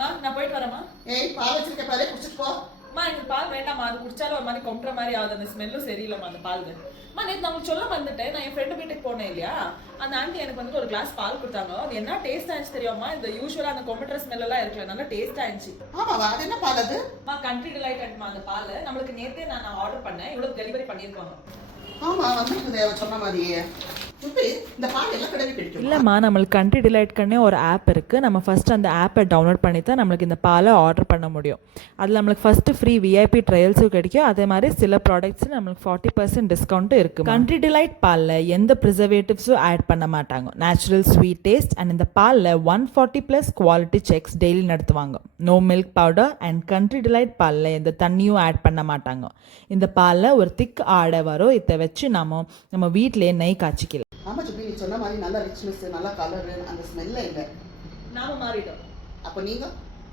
நான் போயிட்டு வரேம்மா. ஏய் பால் வச்சிருக்க பாரு குடிச்சிட்டு போ. எனக்கு பால் வேண்டாம்மா, அது குடிச்சாலும் ஒரு மாதிரி கொம்புற மாதிரி ஆகுது, அந்த ஸ்மெல்லும் சரியில்லைம்மா அந்த பால். நேற்று நான் உங்களுக்கு சொல்ல வந்துட்டேன், நான் என் ஃப்ரெண்டு வீட்டுக்கு போனேன் இல்லையா, அந்த ஆண்டி எனக்கு வந்துட்டு ஒரு கிளாஸ் பால் கொடுத்தாங்க. அது என்ன டேஸ்ட் ஆயிடுச்சு தெரியுமா, இந்த யூஸ்வலா அந்த கொம்புற ஸ்மெல் எல்லாம் இருக்குல்ல, நல்லா டேஸ்ட் ஆயிடுச்சு. ஆமாவா, அது என்ன பால் அது? கண்ட்ரி டிலைட் அந்த பால் நம்மளுக்கு நேத்தே நான் ஆர்டர் பண்ணேன், இவ்வளவு டெலிவரி பண்ணியிருக்காங்க. ஆமா வந்துருக்குதே அவ சொன்ன மாதிரியே. இந்த பால் எல்லாம் கடை பிடிக்கும் இல்லைம்மா, நம்மளுக்கு கண்ட்ரி டிலைட்க்குன்னே ஒரு ஆப் இருக்குது. நம்ம ஃபஸ்ட்டு அந்த ஆப்பை டவுன்லோட் பண்ணி தான் நம்மளுக்கு இந்த பாலை ஆர்டர் பண்ண முடியும். அதில் நம்மளுக்கு ஃபஸ்ட்டு ஃப்ரீ விஐபி ட்ரையல்ஸும் கிடைக்கும். அதே மாதிரி சில ப்ராடக்ட்ஸ் நம்மளுக்கு 40% டிஸ்கவுண்ட்டும் இருக்குது. கண்ட்ரி டிலைட் பாலில் எந்த ப்ரிசர்வேட்டிவ்ஸும் ஆட் பண்ண மாட்டாங்க. நேச்சுரல் ஸ்வீட் டேஸ்ட் அண்ட் இந்த பாலில் 140+ குவாலிட்டி செக்ஸ் டெய்லி நடத்துவாங்க. No milk powder and Country Delight பாலில் எந்த தண்ணியும் ஆட் பண்ண மாட்டாங்க. இந்த பாலில் ஒரு திக் ஆடை வரும். இதை வச்சு நம்ம வீட்டிலேயே நெய் காய்ச்சிக்கலாம். ஆமா சுப்பி, நீ சொன்ன மாதிரி நல்ல ரிச்னஸ், நல்ல கலரு, அந்த ஸ்மெல்ல இல்லை. நாம மாறிட்டோம். அப்போ நீங்க